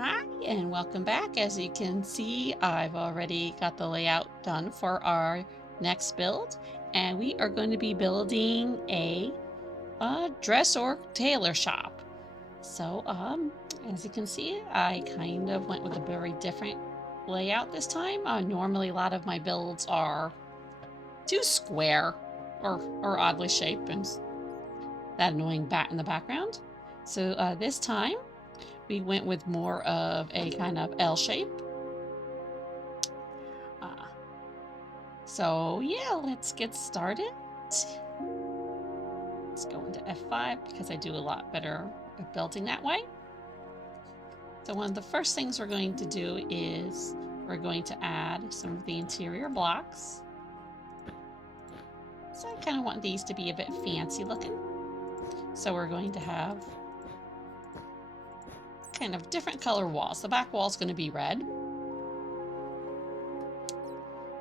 Hi, and welcome back. As you can see, I've already got the layout done for our next build, and we are going to be building a dress or tailor shop. So, as you can see, I kind of went with a very different layout this time. Normally, a lot of my builds are too square or oddly shaped, and that annoying bat in the background. So this time, we went with more of a kind of L shape. Uh, so yeah, let's get started. Let's go into F5 because I do a lot better at building that way. So one of the first things we're going to do is we're going to add some of the interior blocks. So I kind of want these to be a bit fancy looking. So we're going to have kind of different color walls. The back wall is going to be red. And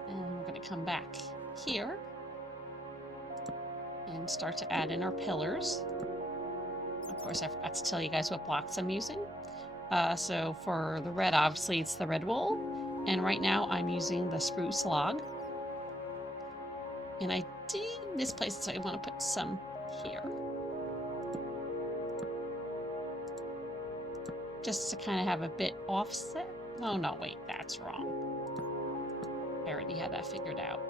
we're going to come back here and start to add in our pillars. Of course, I forgot to tell you guys what blocks I'm using. So for the red, obviously it's the red wool. And right now I'm using the spruce log. And I did misplace it, so I want to put some here. Just to kind of have a bit offset. Oh no, wait, that's wrong. I already had that figured out.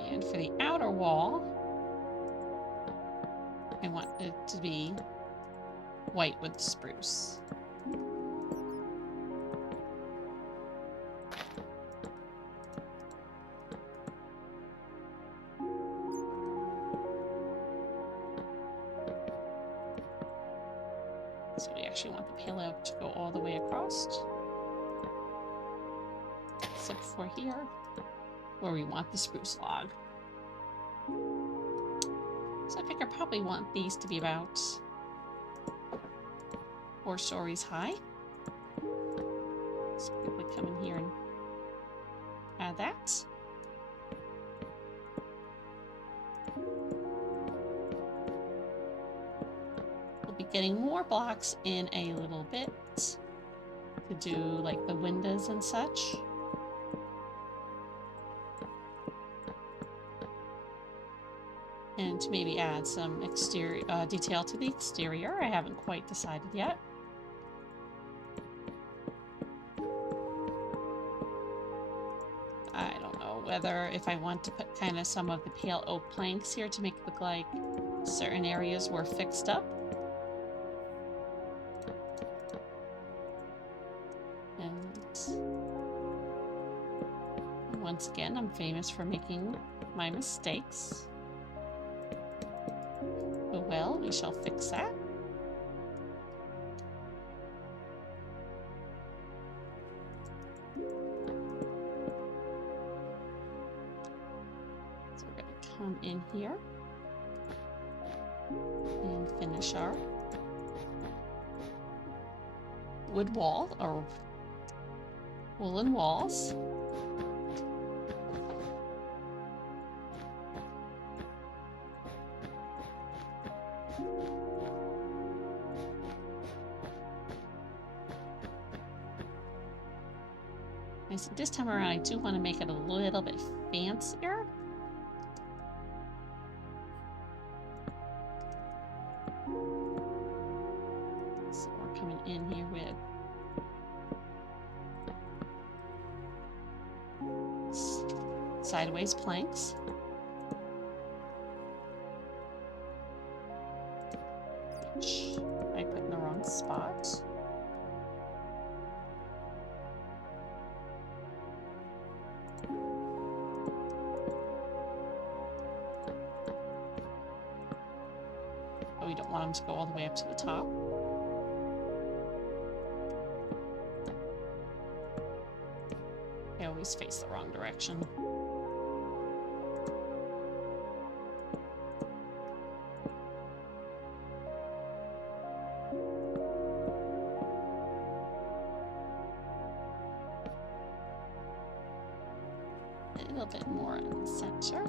And for the outer wall, I want it to be white with spruce. So we actually want the payload to go all the way across. Except for here, where we want the spruce log. So I figure I probably want these to be about 4 stories high. So quickly come in here and add that. We'll be getting more blocks in a little bit to do like the windows and such. And to maybe add some exterior detail to the exterior. I haven't quite decided yet. I don't know whether if I want to put kind of some of the pale oak planks here to make it look like certain areas were fixed up. And once again, I'm famous for making my mistakes. But well, we shall fix that. So we're going to come in here and finish our wood wall or woolen walls. So this time around, I do want to make it a little bit fancier. So we're coming in here with sideways planks. Which I put in the wrong spot. But we don't want them to go all the way up to the top. I always face the wrong direction. A little bit more in the center.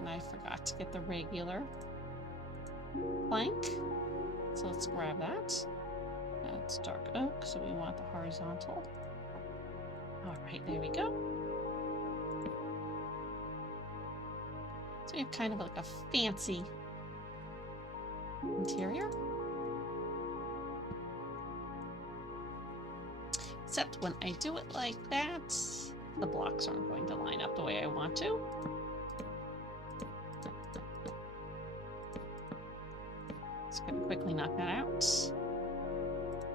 And I forgot forgot to get the regular plank. So let's grab that. That's dark oak, so we want the horizontal. All right, there we go. So we have kind of like a fancy interior. Except when I do it like that, the blocks aren't going to line up the way I want to. Just gonna quickly knock that out.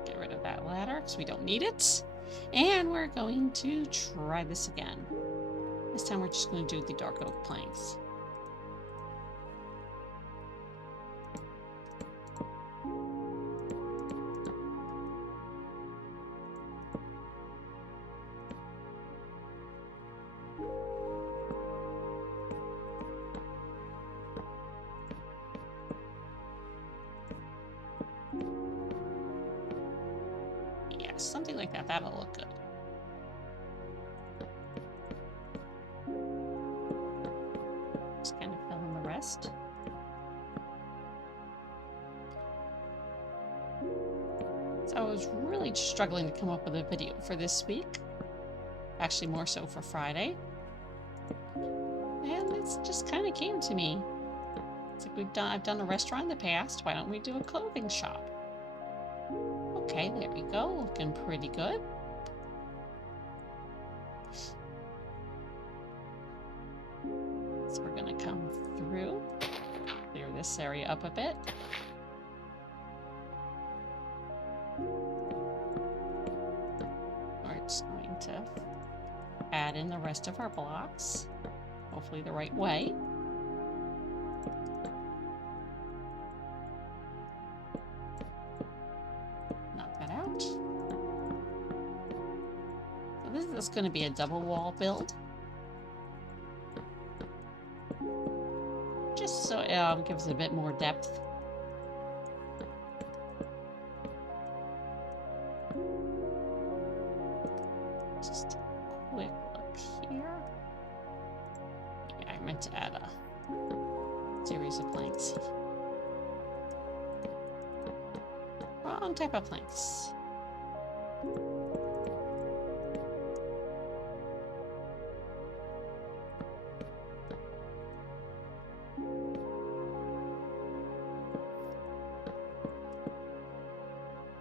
Get rid of that ladder because we don't need it. And we're going to try this again. This time we're just going to do the dark oak planks. Something like that. That'll look good. Just kind of fill in the rest. So I was really struggling to come up with a video for this week. Actually, more so for Friday. And it just kind of came to me. It's like I've done a restaurant in the past. Why don't we do a clothing shop? Okay, there we go. Looking pretty good. So we're going to come through, clear this area up a bit. We're just going to add in the rest of our blocks, hopefully the right way. This is going to be a double wall build. Just so it gives a bit more depth. Just a quick look here. Yeah, I meant to add a series of planks. Wrong type of planks.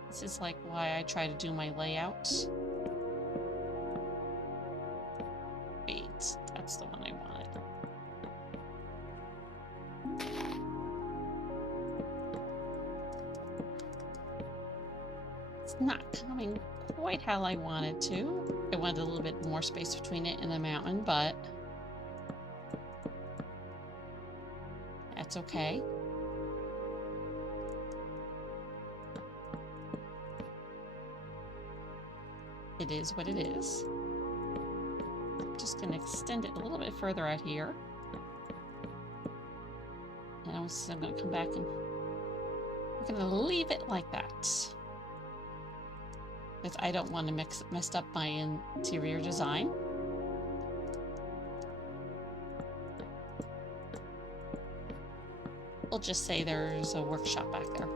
This is like why I try to do my layouts. Wait, that's the one I wanted. It's not coming quite how I wanted to. I wanted a little bit more space between it and the mountain, but that's okay. It is what it is. I'm just going to extend it a little bit further out here. And I'm going to come back and I'm going to leave it like that. Because I don't want to mess up my interior design. We'll just say there's a workshop back there.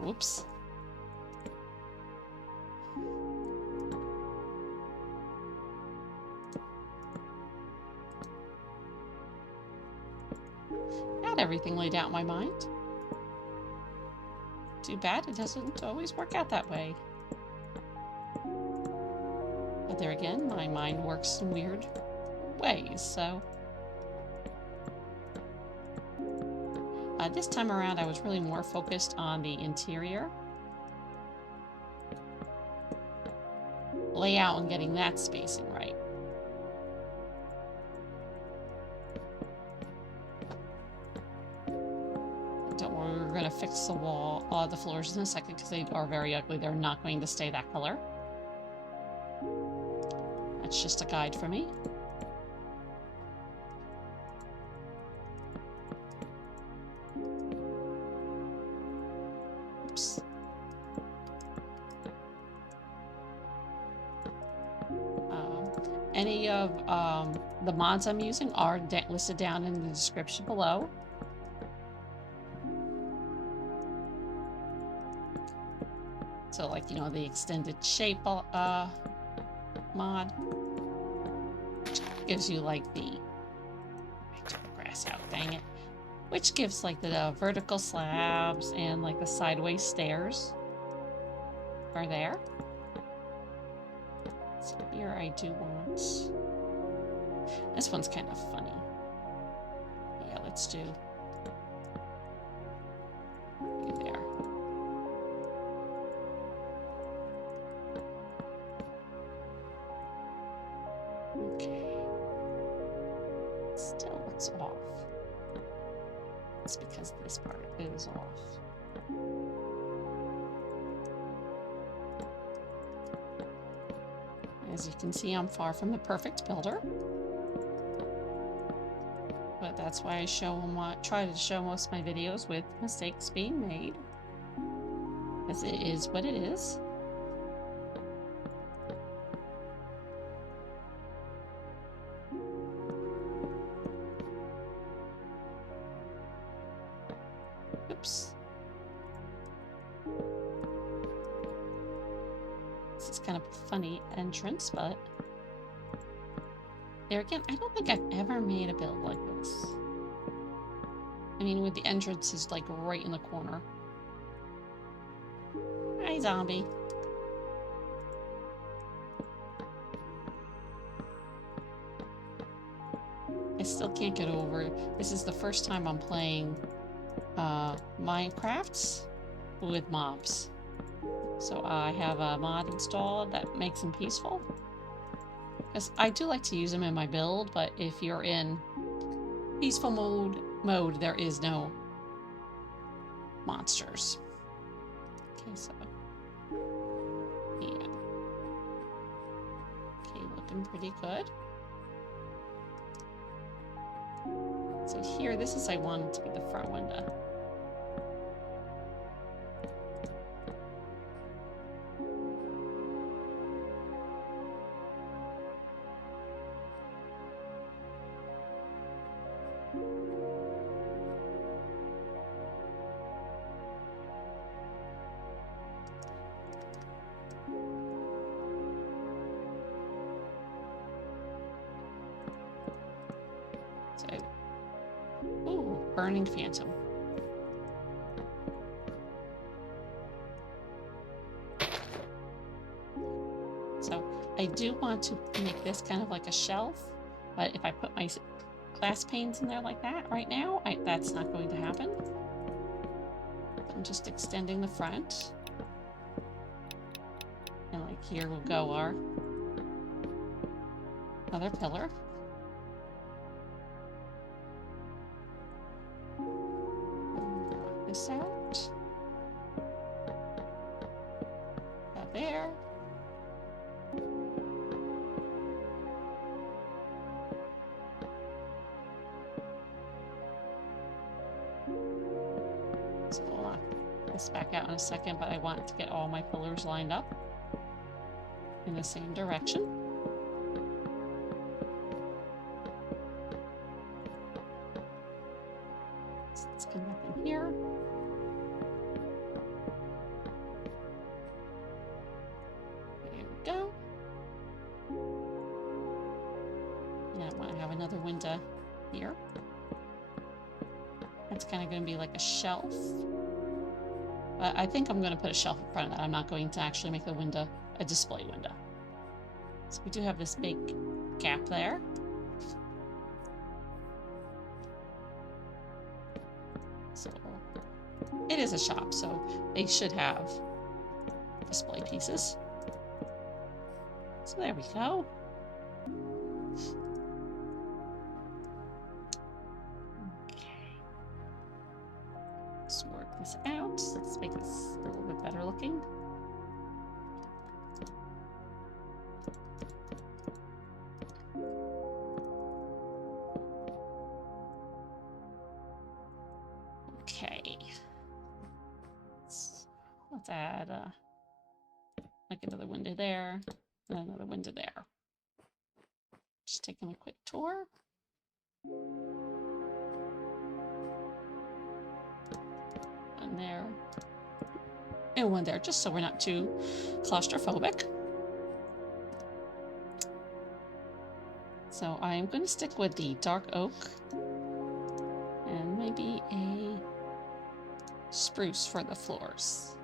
Whoops. Got everything laid out in my mind. Too bad it doesn't always work out that way. But there again, my mind works in weird ways, so. This time around, I was really more focused on the interior layout and getting that spacing right. Don't worry, we're going to fix the wall, the floors in a second because they are very ugly. They're not going to stay that color. That's just a guide for me. Oops. Any of the mods I'm using are listed down in the description below. So like, you know, the extended shape mod, which gives you like the, I took the grass out, dang it, which gives like the vertical slabs and like the sideways stairs are there. So here I do want, this one's kind of funny. Yeah, let's do right there. Okay. Still looks off. It's because this part is off. As you can see, I'm far from the perfect builder. But that's why I try to show most of my videos with mistakes being made. Because it is what it is. Oops. This is kind of a funny entrance, but there again, I don't think I've ever made a build like this. I mean, with the entrance is like right in the corner. Hi, zombie. I still can't get over it. This is the first time I'm playing Minecraft with mobs. So I have a mod installed that makes them peaceful. Because I do like to use them in my build, but if you're in peaceful mode, there is no monsters. Okay, so yeah. Okay, looking pretty good. So here, this is I want it to be the front window. So, ooh, burning phantom. So I do want to make this kind of like a shelf, but if I put my glass panes in there like that right now, that's not going to happen. I'm just extending the front. And like here will go our other pillar. Knock this out. That there. So I'll knock this back out in a second, but I want to get all my pillars lined up in the same direction. So let's come back in here. There we go. Now I want to have another window here. That's kind of going to be like a shelf. But I think I'm going to put a shelf in front of that. I'm not going to actually make the window a display window. So we do have this big gap there. So it is a shop, so they should have display pieces. So there we go. Okay. Let's work this out. Let's make this a little bit better looking. Okay. Let's add like another window there, and another window there. Just taking a quick tour. One there. And one there, just so we're not too claustrophobic. So I'm going to stick with the dark oak and maybe a spruce for the floors.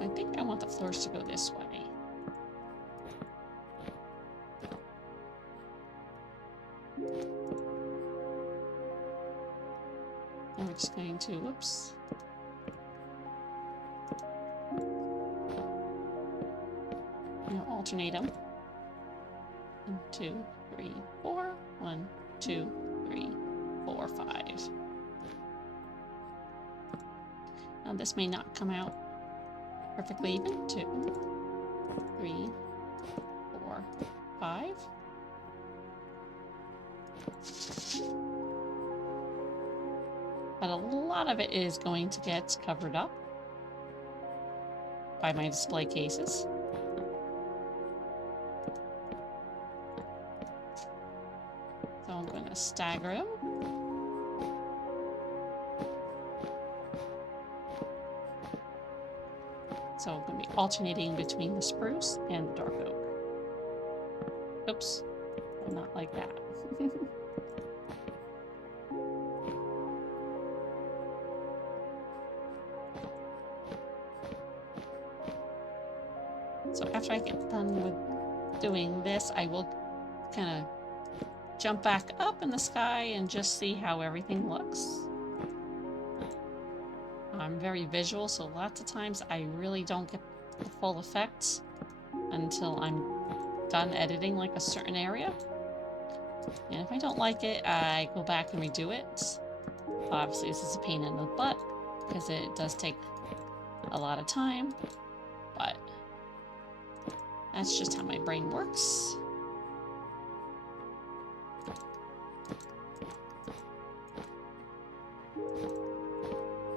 I think I want the floors to go this way. And we're just going to, whoops. Now alternate them. 1, 2, 3, 4. 1, 2, 3, 4, 5. Now this may not come out perfectly even. 2, 3, 4, 5. But a lot of it is going to get covered up by my display cases. So I'm going to stagger them. So I'm going to be alternating between the spruce and the dark oak. Oops, not like that. So after I get done with doing this, I will kind of jump back up in the sky and just see how everything looks. I'm very visual, so lots of times I really don't get the full effect until I'm done editing like a certain area. And if I don't like it, I go back and redo it. Obviously this is a pain in the butt because it does take a lot of time, but that's just how my brain works.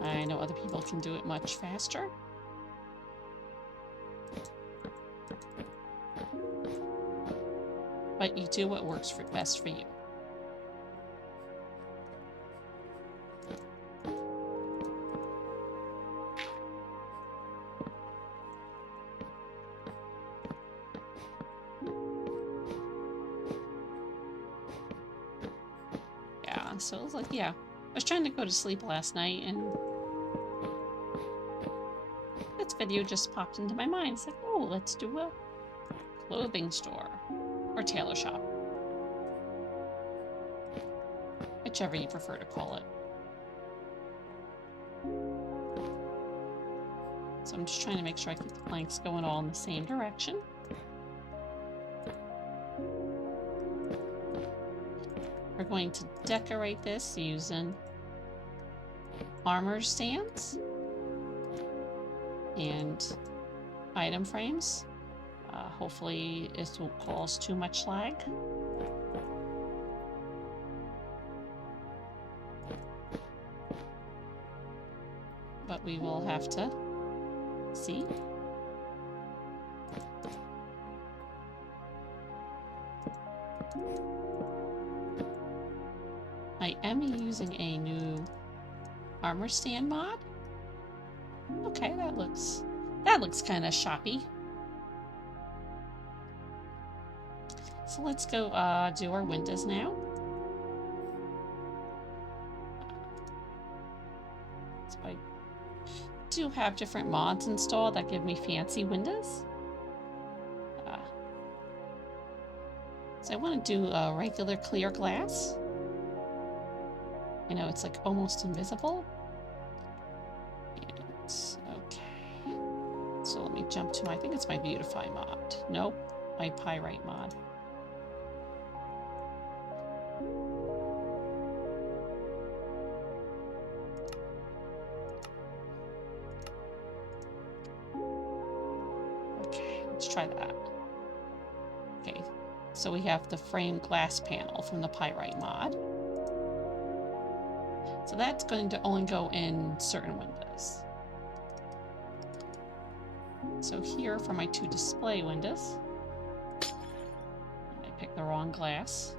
I know other people can do it much faster. But you do what works best for you. Yeah, so it was like, yeah. I was trying to go to sleep last night and this video just popped into my mind. It's like, oh, let's do a clothing store or tailor shop. Whichever you prefer to call it. So I'm just trying to make sure I keep the planks going all in the same direction. We're going to decorate this using armor stands and item frames. Hopefully it won't cause too much lag. But we will have to see. I am using a new armor stand mod. Okay, that looks kind of shoppy. So let's go do our windows now. So I do have different mods installed that give me fancy windows. So I want to do a regular clear glass. I know it's like almost invisible. And, okay. So let me jump to I think it's my Beautify mod. Nope, my Pyrite mod. Okay, let's try that. Okay, so we have the framed glass panel from the Pyrite mod. So that's going to only go in certain windows. So here for my two display windows, the wrong glass.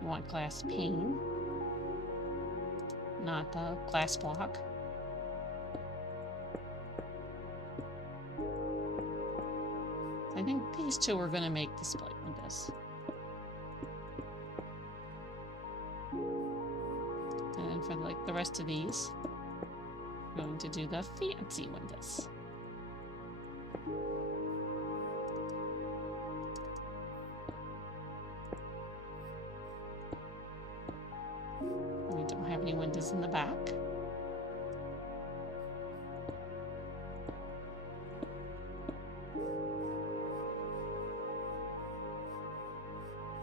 You want glass pane, not the glass block. I think these two are going to make display windows. And then for like the rest of these, I'm going to do the fancy windows. We don't have any windows in the back.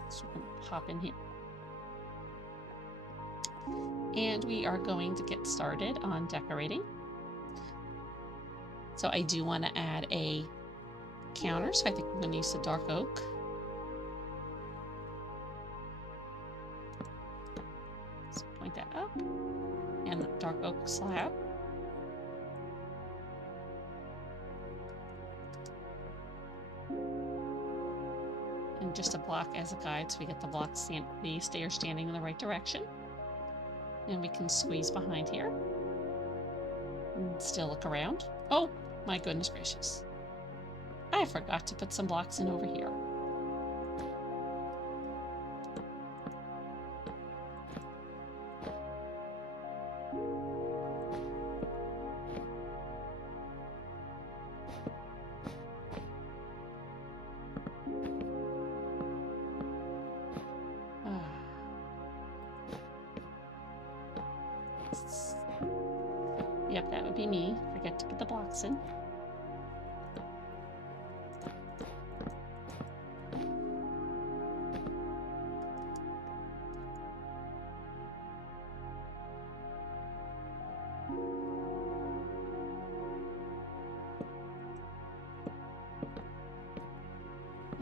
So we're going to pop in here. And we are going to get started on decorating. So I do want to add a counter, so I think I'm going to use the dark oak. Let's point that up. And dark oak slab. And just a block as a guide so we get the stairs standing in the right direction. And we can squeeze behind here. And still look around. Oh, my goodness gracious. I forgot to put some blocks in over here. Yep, that would be me. Forget to put the blocks in.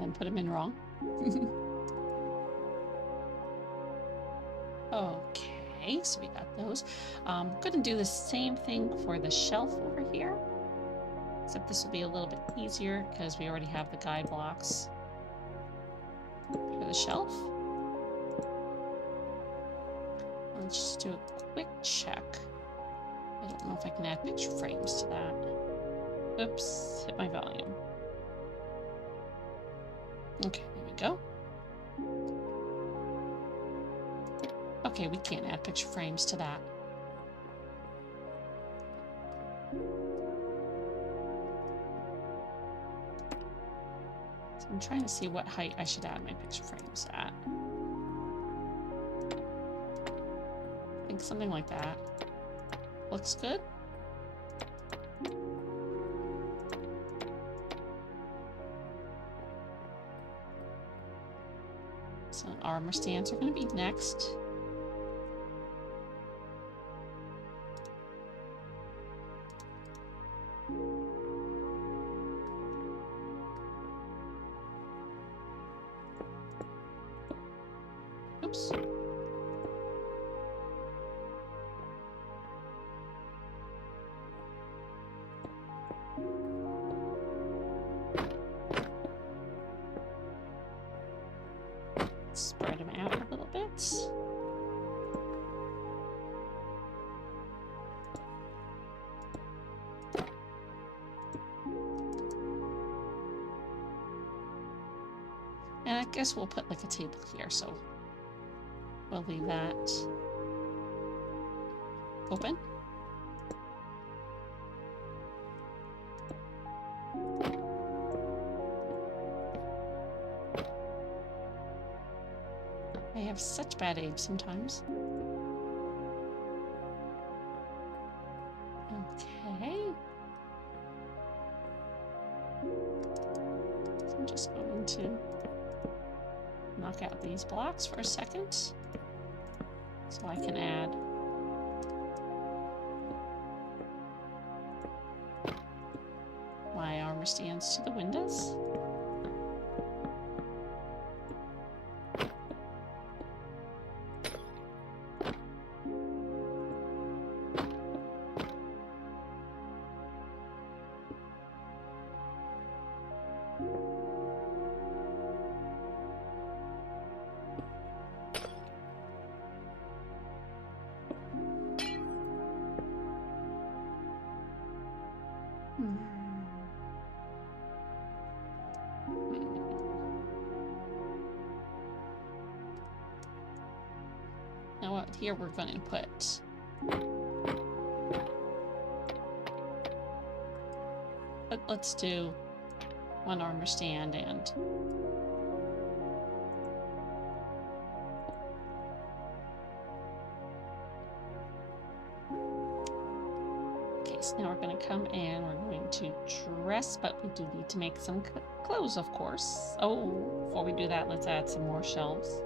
And put them in wrong. Okay, so we got those. Gonna do the same thing for the shelf over here, except this will be a little bit easier because we already have the guide blocks for the shelf. Let's just do a quick check. I don't know if I can add picture frames to that. Oops, hit my volume. Okay, there we go. Okay, we can't add picture frames to that. So I'm trying to see what height I should add my picture frames at. I think something like that. Looks good. So armor stands are going to be next. Oops. Spread them out a little bit. And I guess we'll put like a table here, so we'll leave that open. I have such bad aim sometimes. Okay. So I'm just going to knock out these blocks for a second so I can add my armor stands to the windows. Now what here we're going to put let's do one armor stand and okay, so now we're going to come and we're going to dress, but we do need to make some clothes, of course. Oh, before we do that, let's add some more shelves.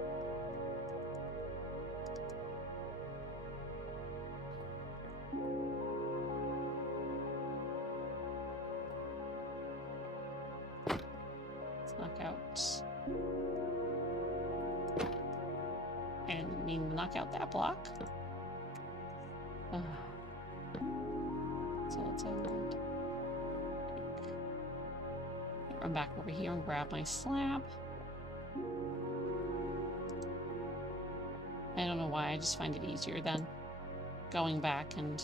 Knock out. And we need to knock out that block. So let's run back over here and grab my slab. I don't know why, I just find it easier than going back and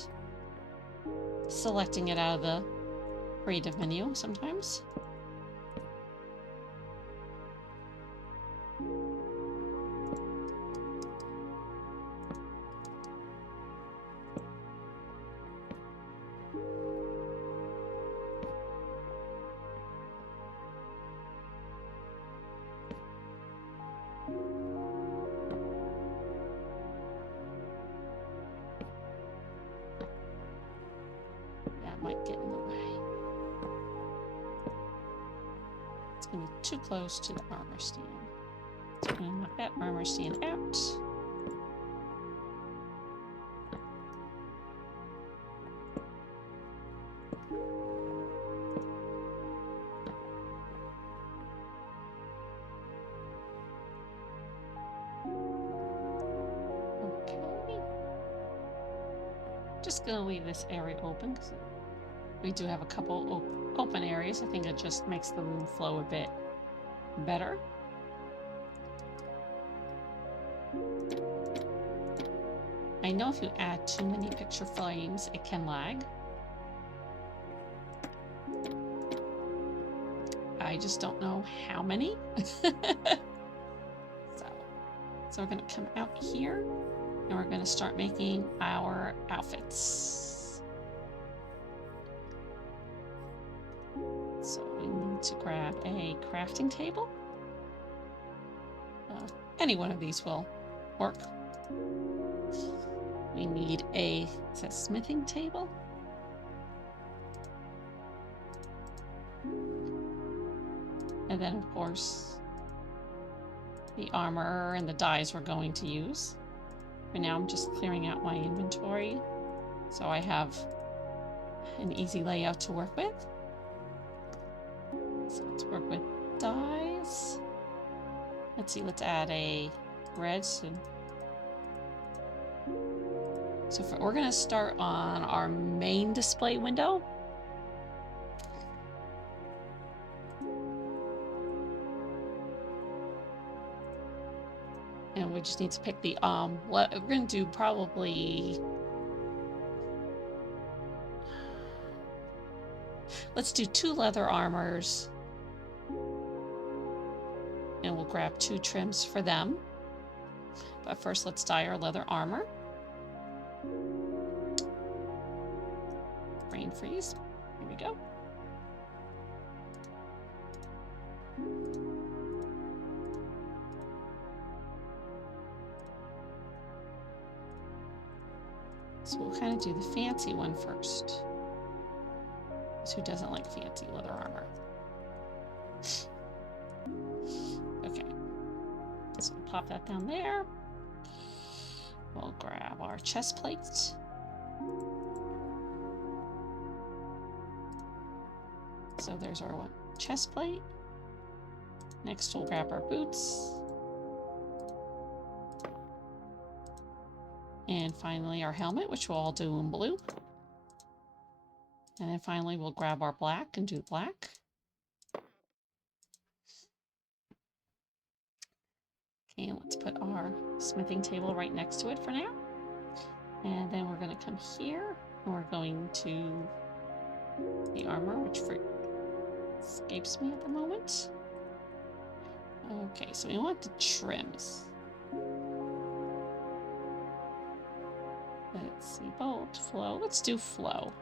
selecting it out of the creative menu sometimes. Might get in the way. It's going to be too close to the armor stand. So I'm going to knock that armor stand out. Okay. Just going to leave this area open because we do have a couple open areas. I think it just makes the room flow a bit better. I know if you add too many picture frames, it can lag. I just don't know how many. So we're going to come out here and we're going to start making our outfits. So we need to grab a crafting table. Any one of these will work. We need a smithing table. And then, of course, the armor and the dyes we're going to use. For now, I'm just clearing out my inventory so I have an easy layout to work with. So let's work with dyes. Let's see, let's add a red. So we're going to start on our main display window. And we just need to pick the, we're going to do probably, let's do 2 leather armors. And we'll grab 2 trims for them. But first, let's dye our leather armor. Rain freeze. Here we go. So we'll kind of do the fancy one first. So who doesn't like fancy leather armor? Okay. So we'll pop that down there. We'll grab our chest plate. So there's our one chest plate. Next we'll grab our boots. And finally our helmet, which we'll all do in blue. And then finally we'll grab our black and do black. Okay, let's put our smithing table right next to it for now. And then we're going to come here and we're going to the armor, which escapes me at the moment. Okay, so we want the trims. Let's see, bolt, flow. Let's do flow.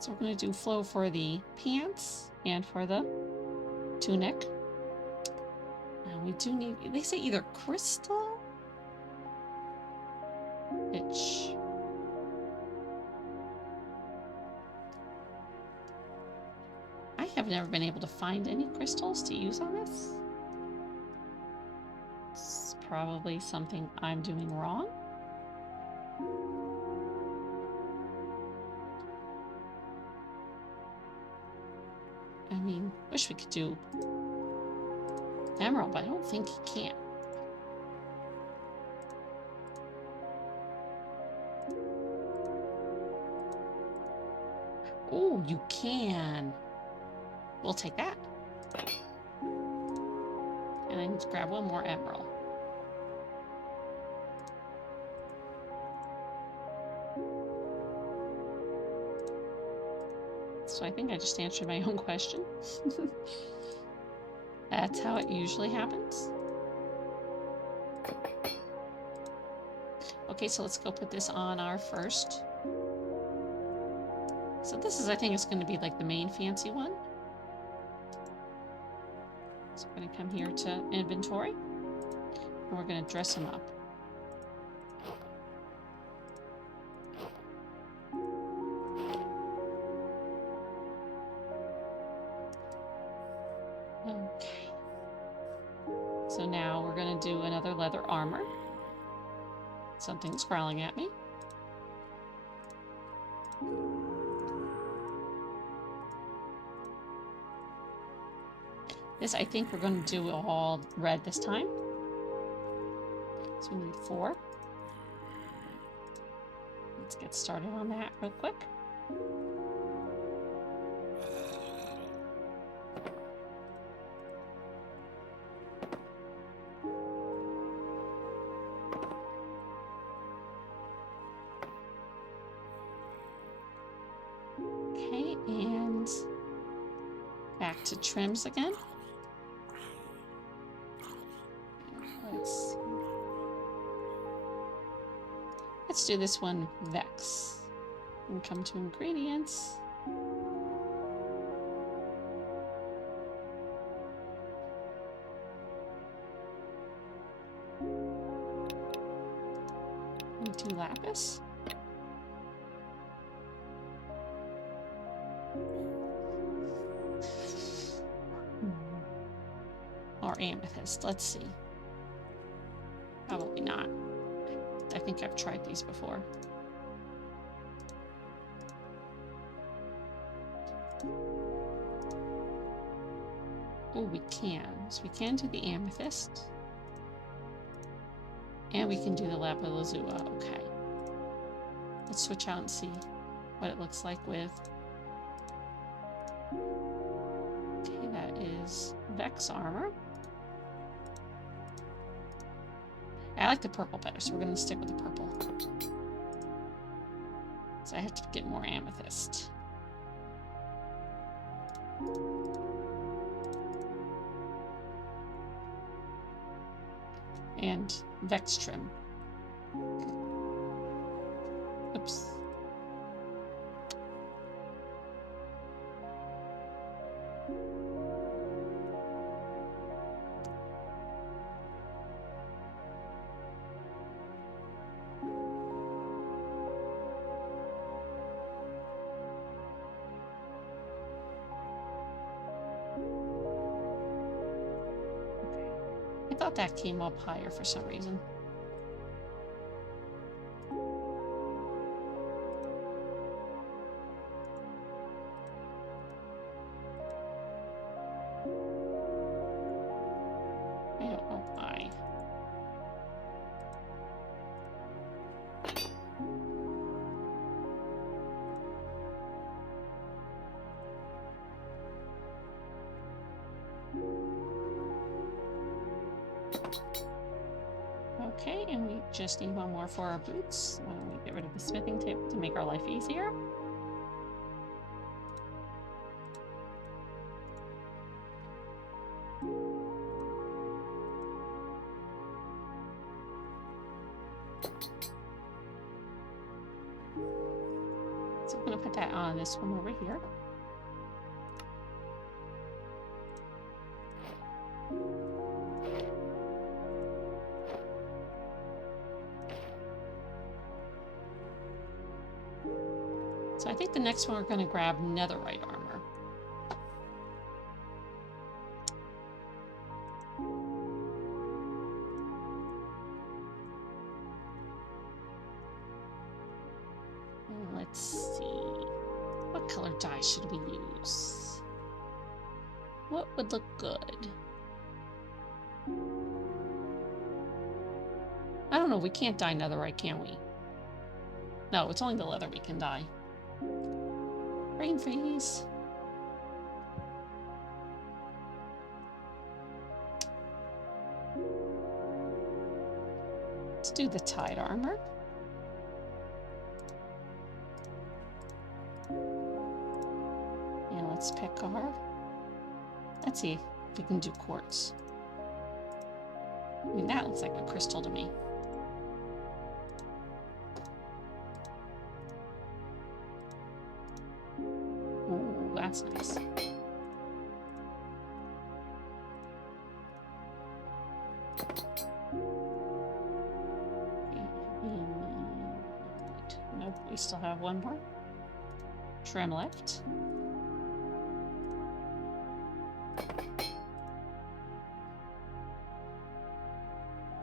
So we're going to do flow for the pants and for the tunic. And we do need, they say either crystal, which I have never been able to find any crystals to use on this. It's probably something I'm doing wrong. I mean, wish we could do emerald, but I don't think you can. Oh, you can. We'll take that. And I need to grab one more emerald. So I think I just answered my own question. That's how it usually happens. Okay, so let's go put this on our first. So this is, I think it's going to be like the main fancy one. So we're going to come here to inventory, and we're going to dress them up. Okay. So now we're going to do another leather armor. Something's growling at me. This, I think we're going to do all red this time. So we need 4. Let's get started on that real quick. Okay, and back to trims again. Let's do this one, Vex. And come to ingredients. And do lapis. Or amethyst, let's see. Probably not. I think I've tried these before. Oh, we can. So we can do the amethyst. And we can do the lapis lazuli. Okay. Let's switch out and see what it looks like with. Okay, that is Vex armor. I like the purple better, so we're going to stick with the purple. So I have to get more amethyst. And Vex trim. Oops. I thought that came up higher for some reason. I don't know why. Okay, and we just need one more for our boots. Why don't we get rid of the smithing table to make our life easier? put that on this one over here. So I think the next one we're going to grab netherite armor. Let's see. What color dye should we use? What would look good? I don't know. We can't dye netherite, can we? No, it's only the leather we can dye. Rain freeze. Let's do the tide armor. And let's pick our... Let's see if we can do quartz. I mean, that looks like a crystal to me. Ooh, that's nice. Nope, we still have one more. Trim left.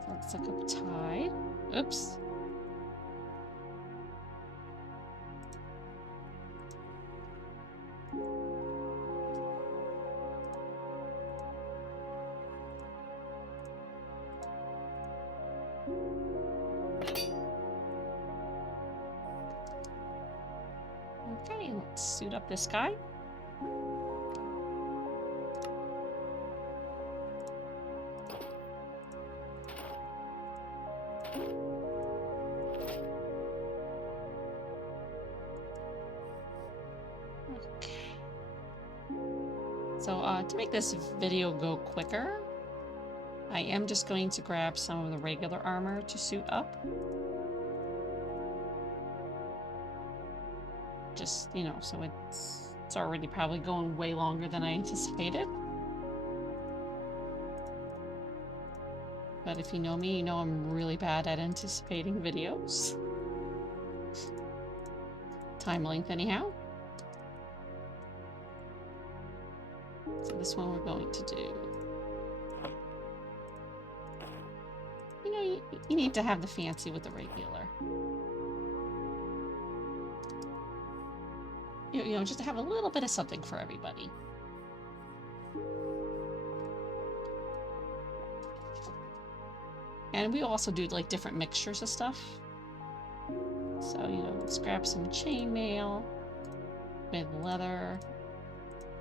Let's look up tide. Oops. Okay, let's suit up this guy. So to make this video go quicker, I am just going to grab some of the regular armor to suit up. Just, you know, so it's already probably going way longer than I anticipated. But if you know me, you know I'm really bad at anticipating videos. Time length anyhow. So this one we're going to do. You know, you need to have the fancy with the regular. You know, just to have a little bit of something for everybody. And we also do like different mixtures of stuff. So, you know, let's grab some chainmail with leather,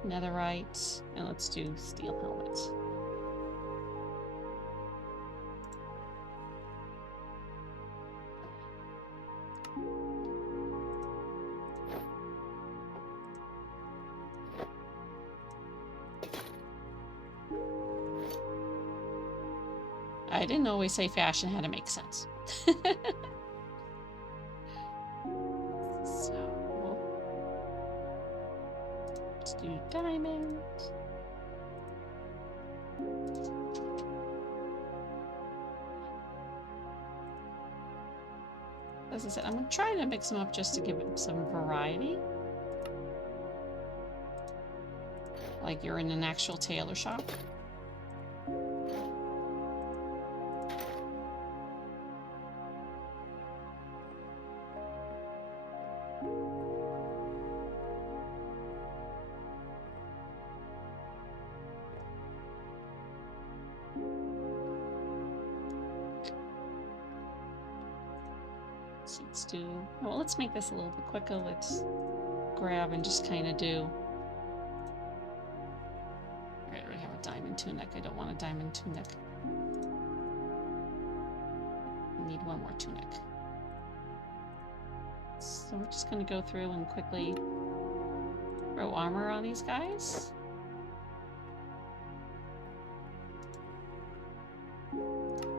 netherite, and let's do steel helmet. I didn't always say fashion had to make sense. So, let's do diamond. As I said, I'm trying to mix them up just to give it some variety. Like you're in an actual tailor shop. Let's do, well, let's make this a little bit quicker. Let's grab and just kind of do. All right, I already have a diamond tunic. I don't want a diamond tunic. I need one more tunic. So we're just going to go through and quickly throw armor on these guys.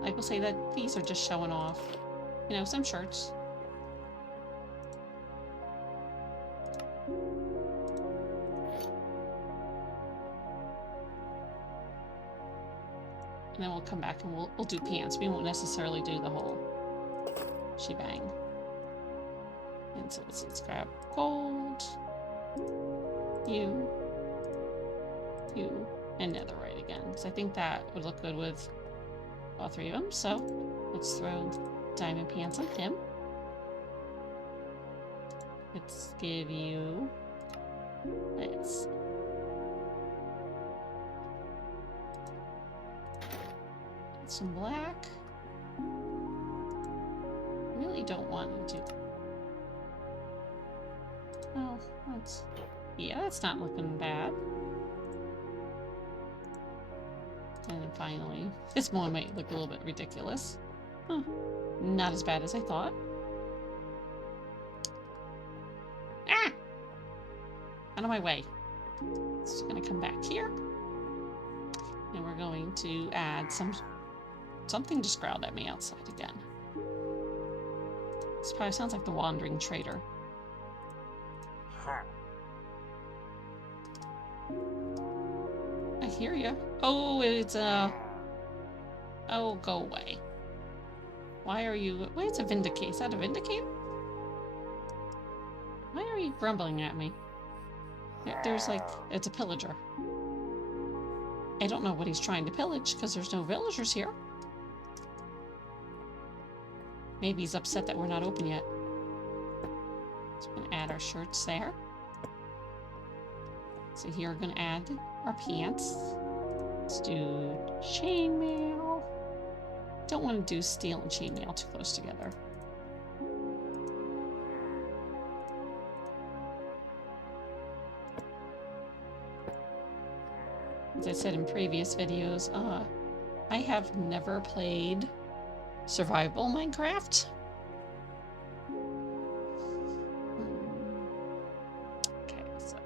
I will say that these are just showing off, you know, some shirts. And then we'll come back and we'll do pants. We won't necessarily do the whole shebang. And so let's grab gold. You, and netherite again. Because I think that would look good with all three of them. So let's throw diamond pants on him. Let's give you... Let's... some black. Really don't want to do... Oh, that's... Yeah, that's not looking bad. And then finally, this one might look a little bit ridiculous. Huh. Not as bad as I thought. Ah! Out of my way. So we're gonna come back here. And we're going to add something just growled at me outside again. This probably sounds like the Wandering Trader. I hear ya. Oh, it's a... Oh, go away. Why are you... Wait, it's a Vindicate. Is that a Vindicate? Why are you grumbling at me? There's like... It's a pillager. I don't know what he's trying to pillage, because there's no villagers here. Maybe he's upset that we're not open yet. So we're going to add our shirts there. So here we're going to add our pants. Let's do chainmail. Don't want to do steel and chainmail too close together. As I said in previous videos, I have never played survival Minecraft. Okay, so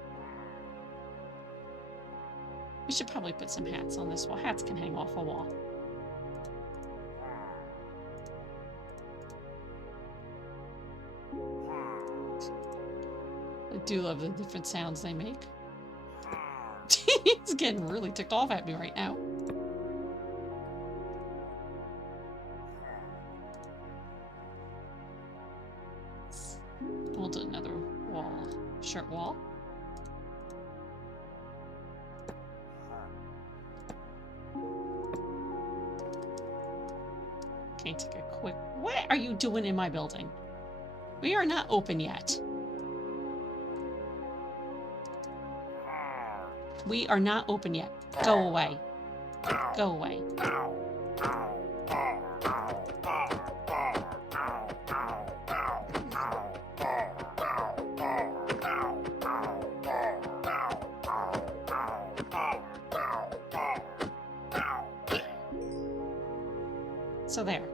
we should probably put some hats on this wall. Hats can hang off a wall. I do love the different sounds they make. He's getting really ticked off at me right now. We'll do another wall, shirt wall. Okay, take a quick... What are you doing in my building? We are not open yet. We are not open yet. Go away. Go away. So there.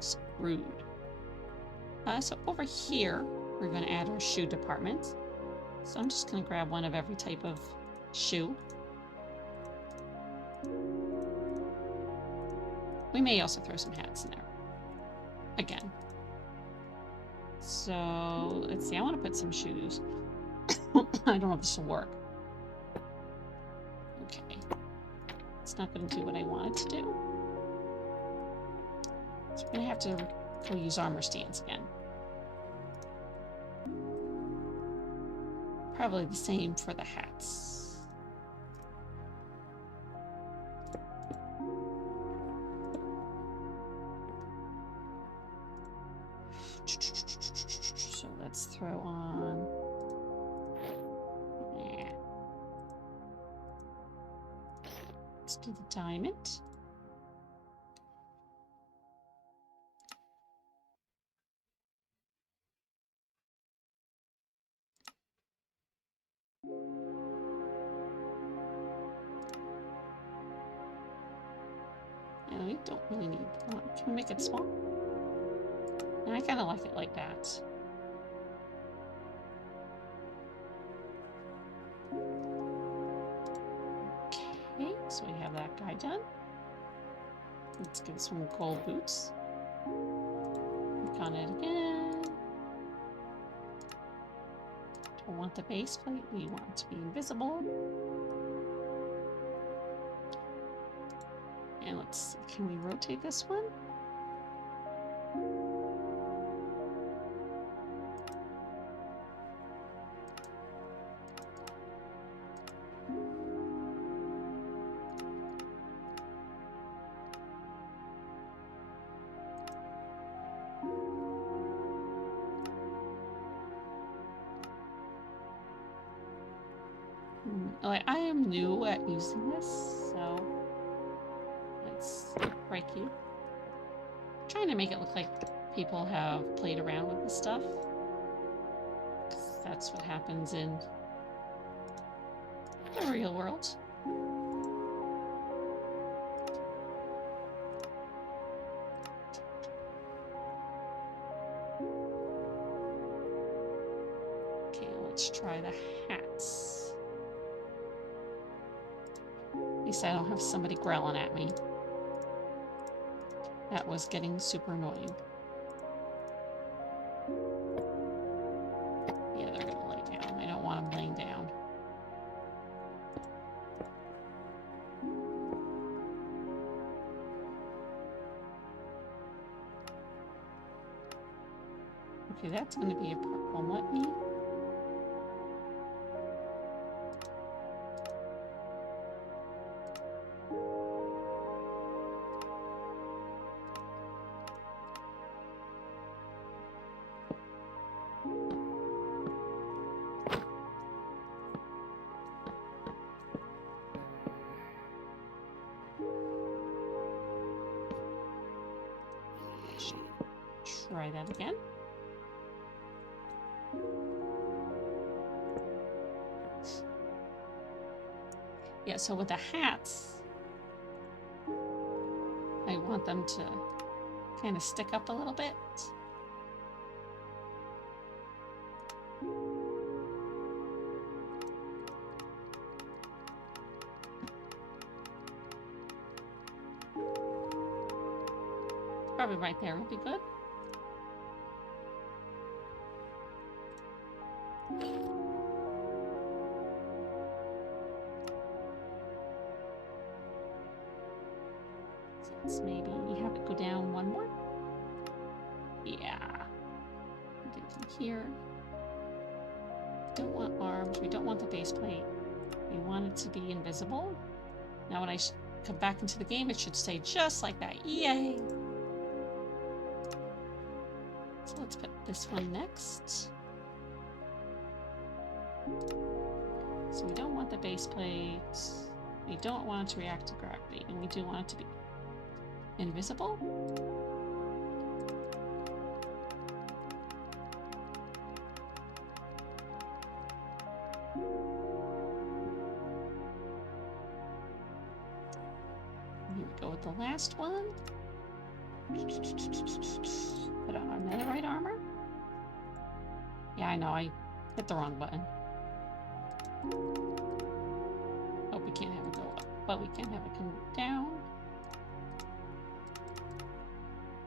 Screwed. So over here, we're going to add our shoe department. So I'm just going to grab one of every type of shoe. We may also throw some hats in there. Again. So, let's see. I want to put some shoes. I don't know if this will work. Okay. It's not going to do what I want it to do. So we're going to have to go use armor stands again. Probably the same for the hats. So let's throw on... Yeah. Let's do the diamond. And we don't really need... Can we make it small? And I kind of like it like that. Okay, so we have that guy done. Let's give this one gold boots. Click on it again. Don't want the base plate. We want it to be invisible. And let's, can we rotate this one? Oh, I am new at using this, so let's break you. I'm trying to make it look like people have played around with this stuff. That's what happens in the real world. Okay, let's try the hats. At least I don't have somebody growling at me. That was getting super annoying. Yeah, they're gonna lay down. I don't want them laying down. Okay, that's gonna be a problem. Let me... try that again. Yeah, so with the hats, I want them to kind of stick up a little bit. Probably right there would be good. So let's maybe have it go down one more. Yeah. Get from here. Don't want arms. We don't want the base plate. We want it to be invisible. Now when I come back into the game, it should stay just like that. Yay! So let's put this one next. So we don't want the base plate. We don't want it to react to gravity, and we do want it to be invisible. Here we go with the last one. Put on our netherite armor. Yeah, I know, I hit the wrong button. Oh, we can't have it go up, but we can have it come down.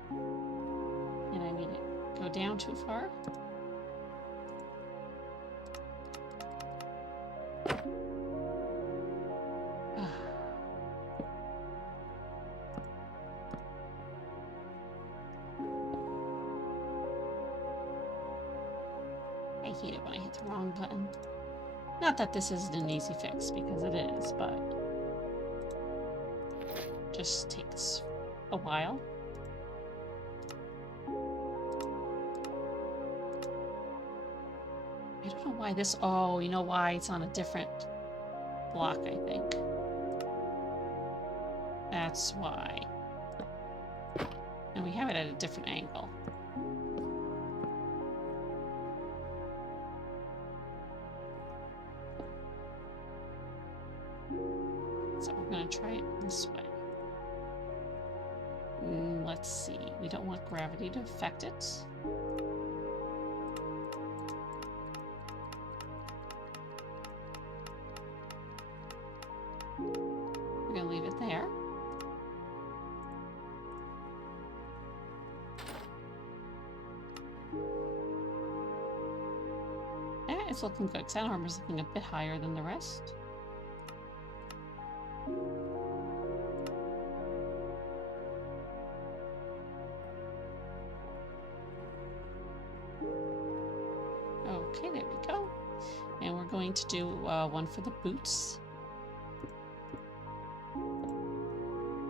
And I made it go down too far. I hate it when I hit the wrong button. Not that this isn't an easy fix, because it is, but it just takes a while. I don't know why this... Oh, you know why? It's on a different block, I think. That's why. And we have it at a different angle. So we're going to try it this way. Let's see. We don't want gravity to affect it. We're going to leave it there. Yeah, it's looking good, because that armor's looking a bit higher than the rest. going to do one for the boots.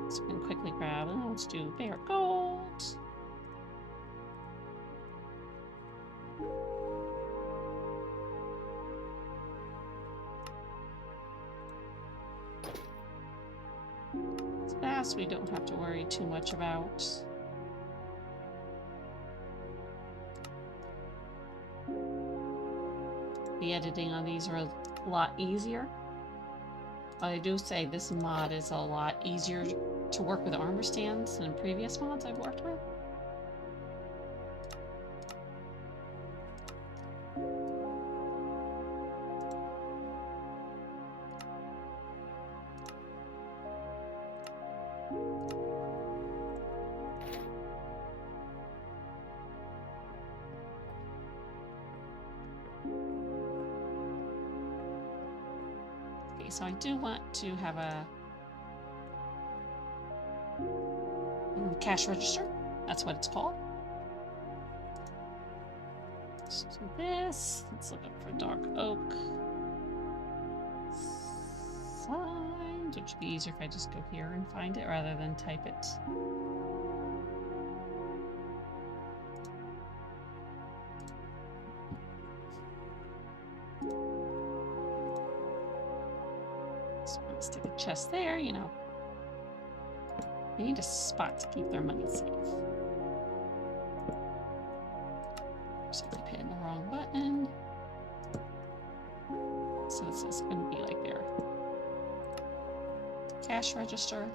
So we can quickly grab it. Let's do bare gold. So that's we don't have to worry too much about. The editing on these are a lot easier. But I do say this mod is a lot easier to work with armor stands than previous mods I've worked with. Okay, so I do want to have a cash register. That's what it's called. So this, let's look up for dark oak signs, which would be easier if I just go here and find it rather than type it. Just want to stick a chest there, you know. They need a spot to keep their money safe. So I keep hitting the wrong button. So this is going to be like their cash register.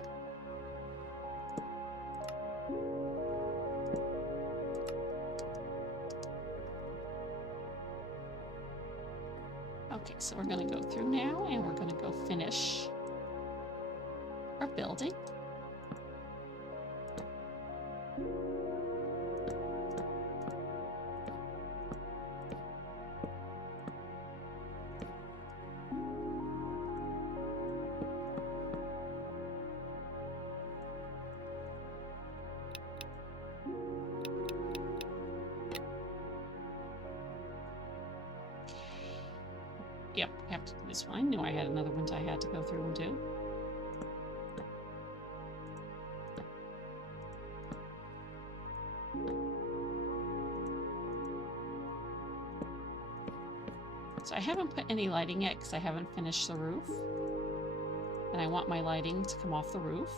Okay, so we're going to go through now and we're going to go finish our building. Yep, I have to do this one. I knew I had another one I had to go through and do. So I haven't put any lighting yet because I haven't finished the roof. And I want my lighting to come off the roof.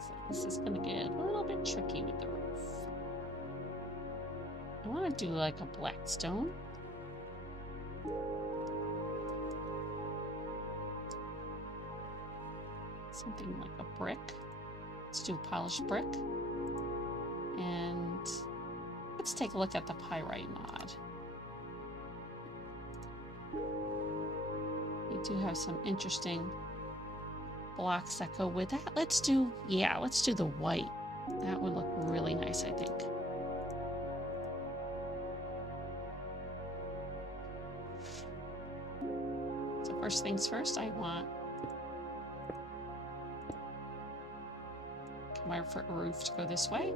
So this is going to get a little bit tricky with the roof. I want to do like a black stone. Something like a brick. Let's do polished brick. And let's take a look at the pyrite mod. We do have some interesting blocks that go with that. Let's do the white. That would look really nice, I think. First things first, I want my roof to go this way.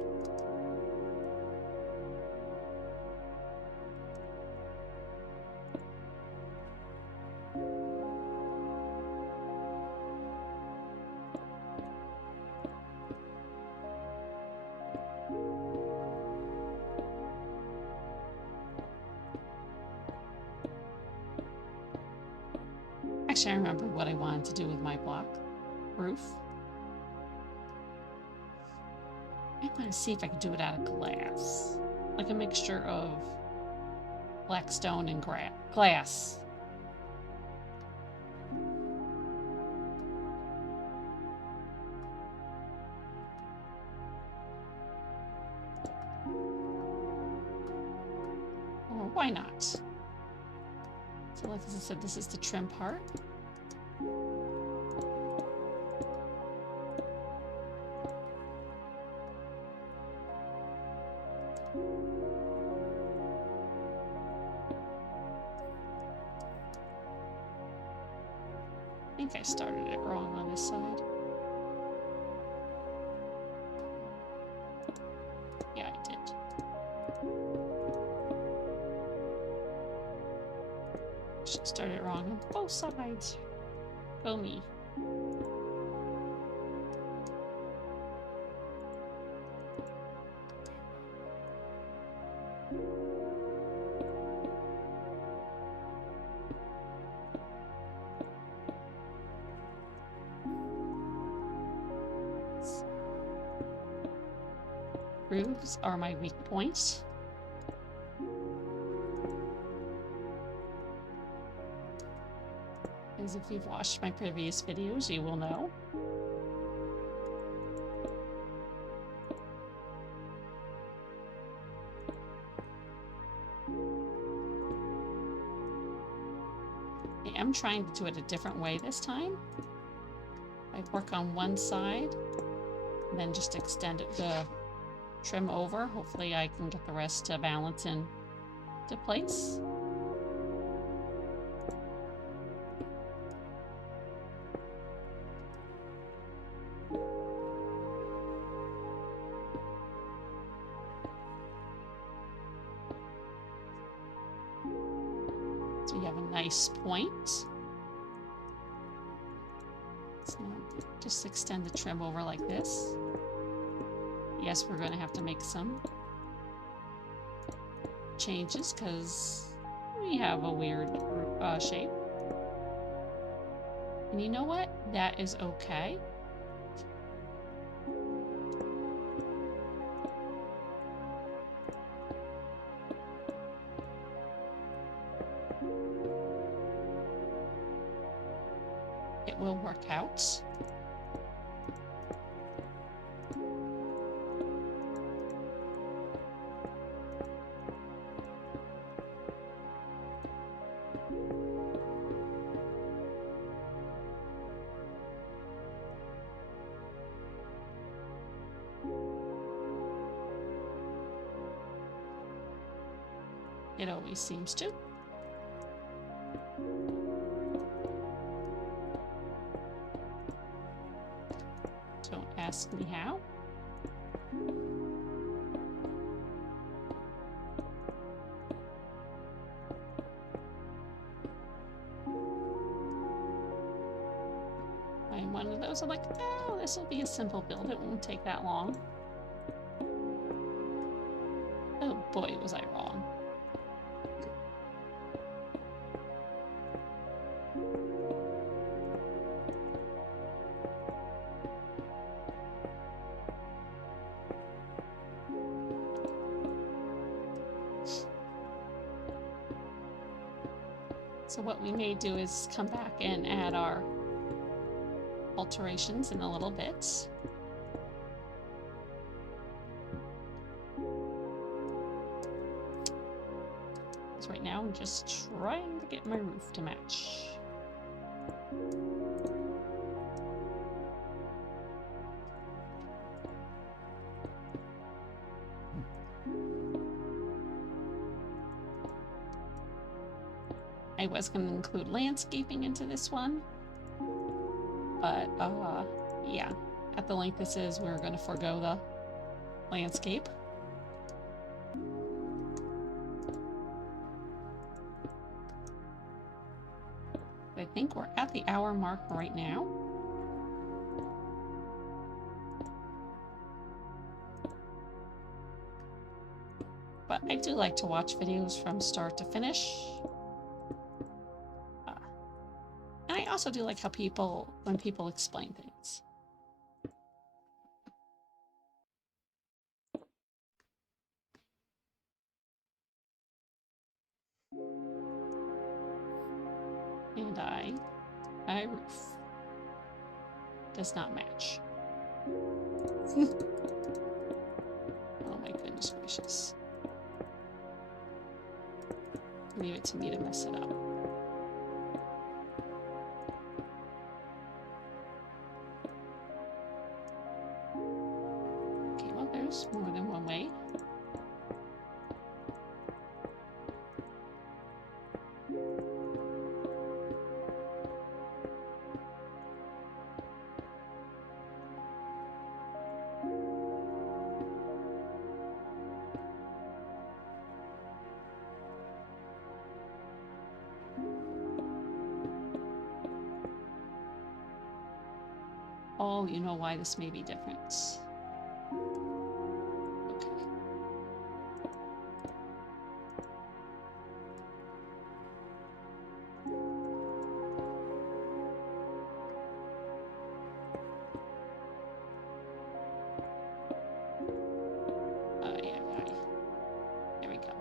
Actually, I remember what I wanted to do with my block roof. I want to see if I can do it out of glass. Like a mixture of black stone and glass. Or why not? So like I said, this is the trim part. I think I started it wrong on this side. Yeah, I did. Should start it wrong on both sides. Go me. Grooves are my weak points. As if you've watched my previous videos, you will know. I am trying to do it a different way this time. I work on one side, and then just extend it the trim over. Hopefully I can get the rest to balance into place. So you have a nice point. So now just extend the trim over like this. Yes, we're going to have to make some changes because we have a weird shape. And you know what? That is okay. It will work out. It always seems to. Don't ask me how. I'm one of those, I'm like, oh, this will be a simple build. It won't take that long. Oh boy, was I wrong. So what we may do is come back and add our alterations in a little bit. Because right now I'm just trying to get my roof to match. I was going to include landscaping into this one, but yeah, at the length this is, we're going to forego the landscape. I think we're at the hour mark right now. But I do like to watch videos from start to finish. And I also do like how when people explain things. And my roof does not match. Oh my goodness gracious. Leave it to me to mess it up. Okay, well, there's more than one way. Oh, you know why this may be different. Okay. Yeah, right. There we go.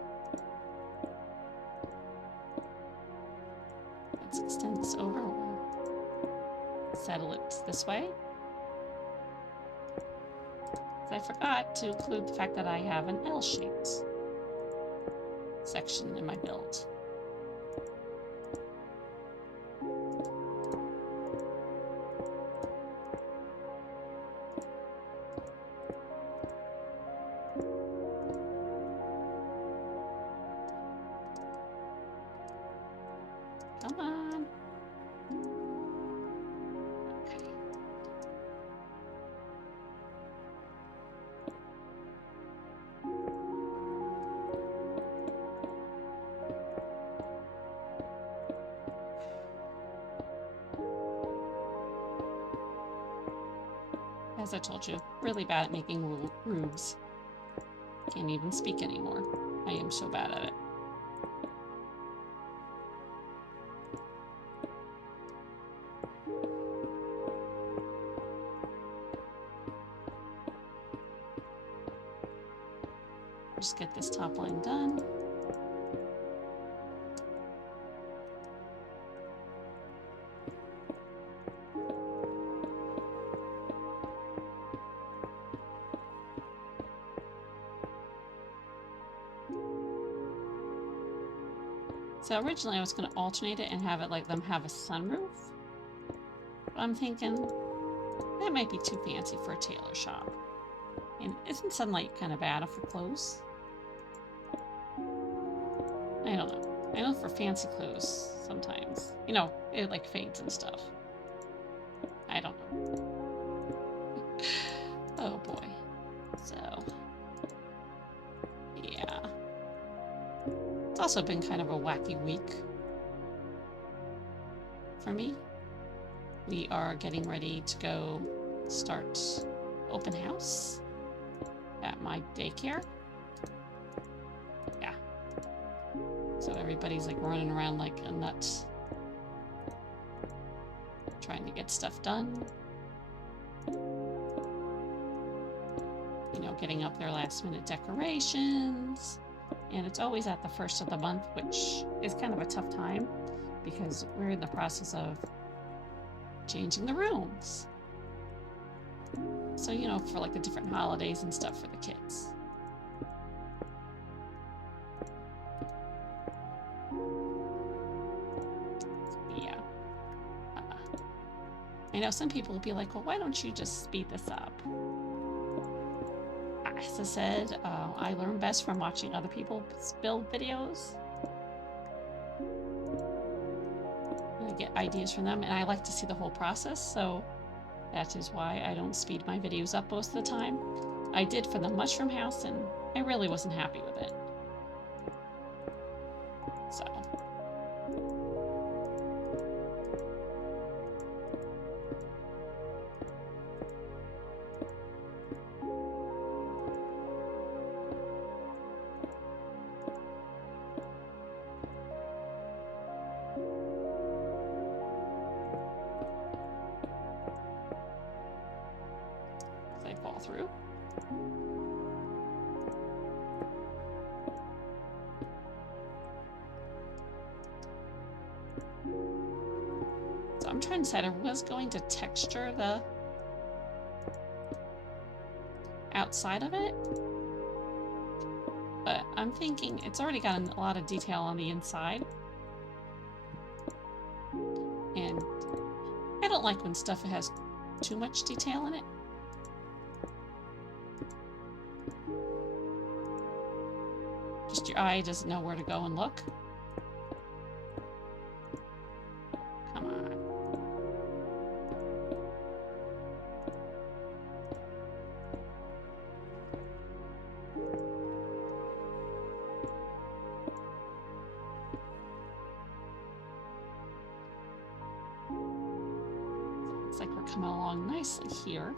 Let's extend this over. Settle it this way. I forgot to include the fact that I have an L-shaped section in my build. Come on. Okay. As I told you, really bad at making roofs. Can't even speak anymore. I am so bad at it. Just get this top line done. So originally I was going to alternate it and have it like them have a sunroof. But I'm thinking that might be too fancy for a tailor shop. And isn't sunlight kind of bad for clothes? I don't know. I know for fancy clothes sometimes, you know, it like fades and stuff. I don't know. Oh boy. So, yeah. It's also been kind of a wacky week for me. We are getting ready to go start open house at my daycare. Yeah. So everybody's like running around like a nut, trying to get stuff done. You know, getting up their last minute decorations. And it's always at the first of the month, which is kind of a tough time because we're in the process of changing the rooms. So, you know, for like the different holidays and stuff for the kids. Yeah. I know some people will be like, well, why don't you just speed this up? As I said, I learn best from watching other people build videos. I get ideas from them, and I like to see the whole process, so that is why I don't speed my videos up most of the time. I did for the mushroom house, and I really wasn't happy with it. So. They fall through. So I'm trying to decide, I was going to texture the outside of it, but I'm thinking it's already got a lot of detail on the inside. And I don't like when stuff has too much detail in it. Just your eye doesn't know where to go and look. Come on. Looks like we're coming along nicely here.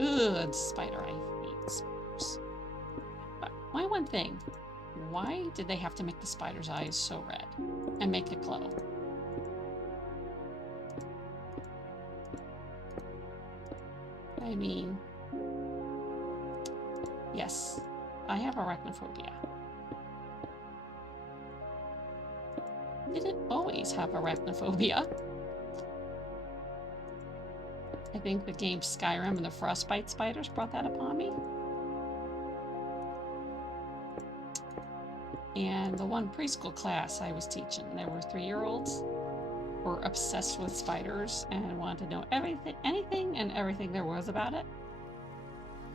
Ugh, spider, I hate spiders. But my one thing, why did they have to make the spider's eyes so red and make it glow? I mean, yes, I have arachnophobia. Didn't always have arachnophobia. I think the game Skyrim and the frostbite spiders brought that upon me. And the one preschool class I was teaching, there were 3-year-olds who were obsessed with spiders and wanted to know everything, anything and everything there was about it.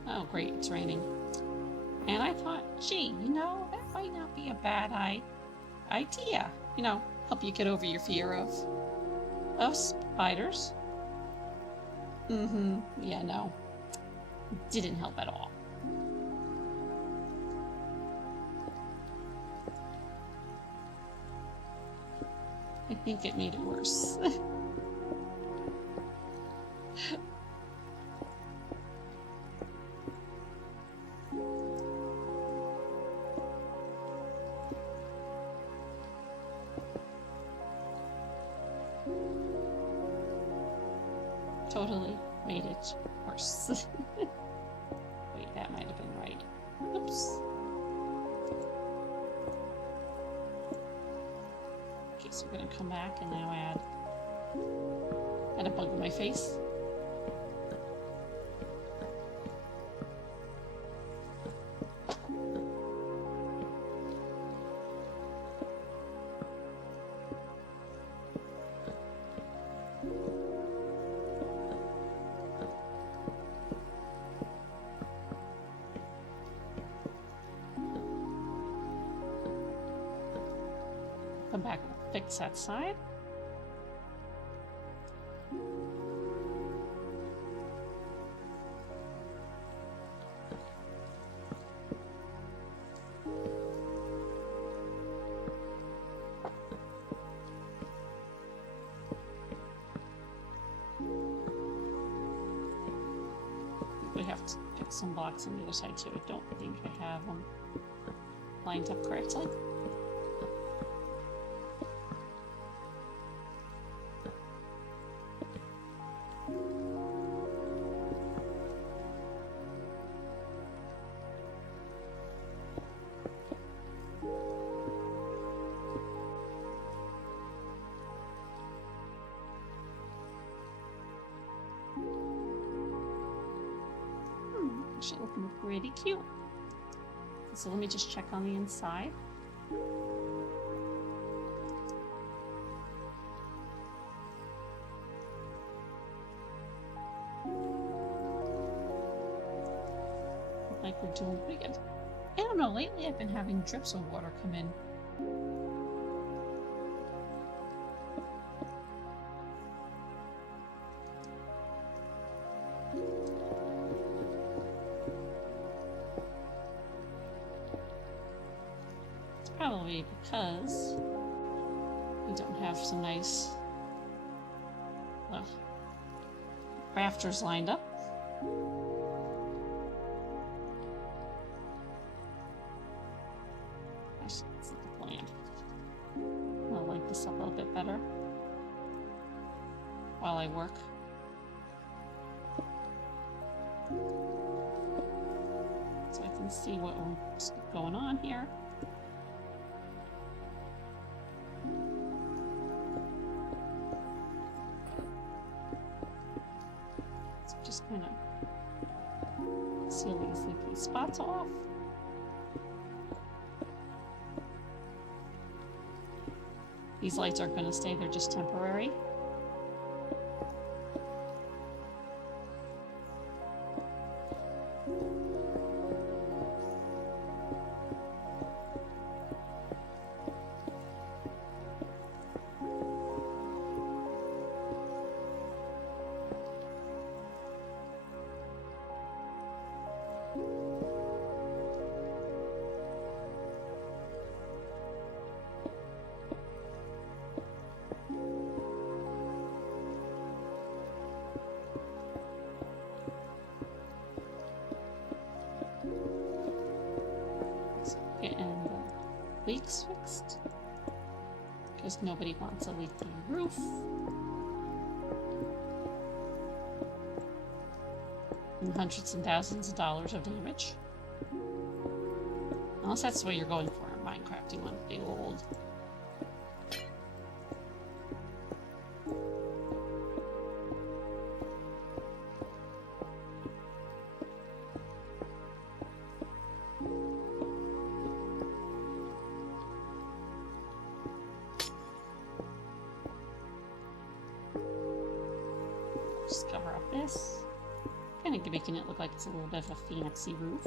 Oh, great, it's raining. And I thought, gee, you know, that might not be a bad idea. You know, help you get over your fear of spiders. Yeah, no. Didn't help at all. I think it made it worse. Totally made it worse. Wait, that might have been right. Oops. Okay, so we're gonna come back and now add a bug in my face. Come back and fix that side. We have to pick some blocks on the other side too. I don't think I have them lined up correctly. Actually looking pretty cute. So let me just check on the inside. Look like we're doing pretty good. I don't know, lately I've been having drips of water come in. Probably because we don't have some nice rafters lined up. Actually, that's not the plan. I'll light this up a little bit better while I work. So I can see what's going on here. Just kind of seal these leaky spots off. These lights aren't going to stay, they're just temporary. Getting the leaks fixed. Because nobody wants a leaky roof. And hundreds and thousands of dollars of damage. Unless that's what you're going for in Minecraft. You want a big old... Just cover up this. Kind of making it look like it's a little bit of a fancy roof.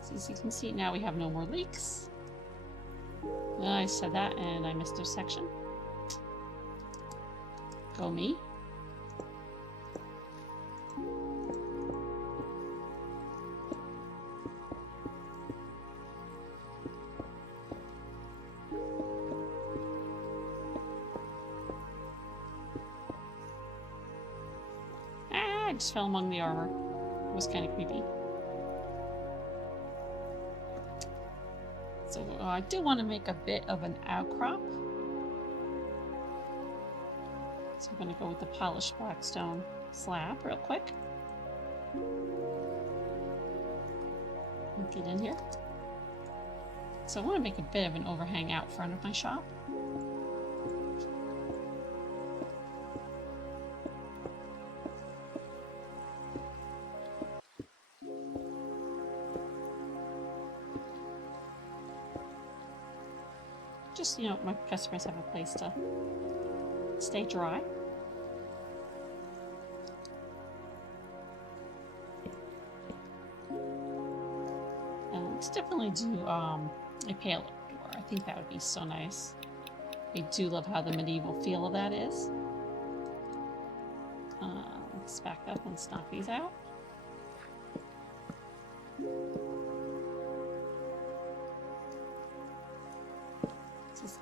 So as you can see, now we have no more leaks. I said that and I missed a section. Go me. I just fell among the armor. It was kind of creepy. So I do want to make a bit of an outcrop. So I'm going to go with the polished blackstone slab real quick. Get in here. So I want to make a bit of an overhang out front of my shop. Just, you know, my customers have a place to stay dry. And let's definitely do a Tailor door. I think that would be so nice. I do love how the medieval feel of that is. Let's back up and knock these out.